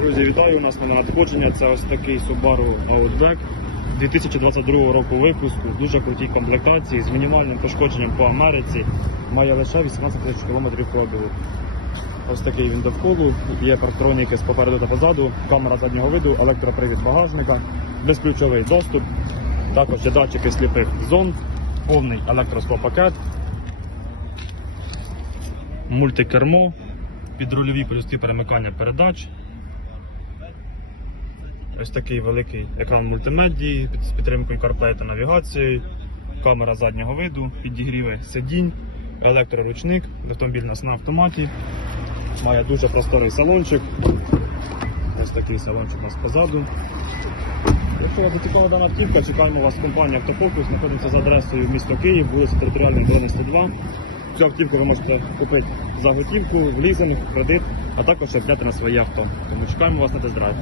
Друзі, вітаю! У нас на надходження. Це ось такий Subaru Outback 2022 року випуску. Дуже крутій комплектації з мінімальним пошкодженням по Америці. Має лише 18 тисяч кілометрів пробігу. Ось такий він довколу. Є парктроніки з попереду та позаду, камера заднього виду, електропривід багажника, безключовий доступ, також є датчики сліпих зон, повний електросклопакет, мультикермо, підрульові прості перемикання передач. Ось такий великий екран мультимедії з підтримкою CarPlay та навігацією, камера заднього виду, підігріви сидінь, електроручник, автомобіль нас на автоматі, має дуже просторий салончик. Ось такий салончик у нас позаду. Якщо вас зацікавила дана автівка, чекаємо вас в компанії Автофокус, знаходиться за адресою місто Київ, вулиця Територіальної 92. Цю автівку ви можете купити за готівку, в лізинг, кредит, а також обняти на своє авто. Тому чекаємо вас на тест-драйв.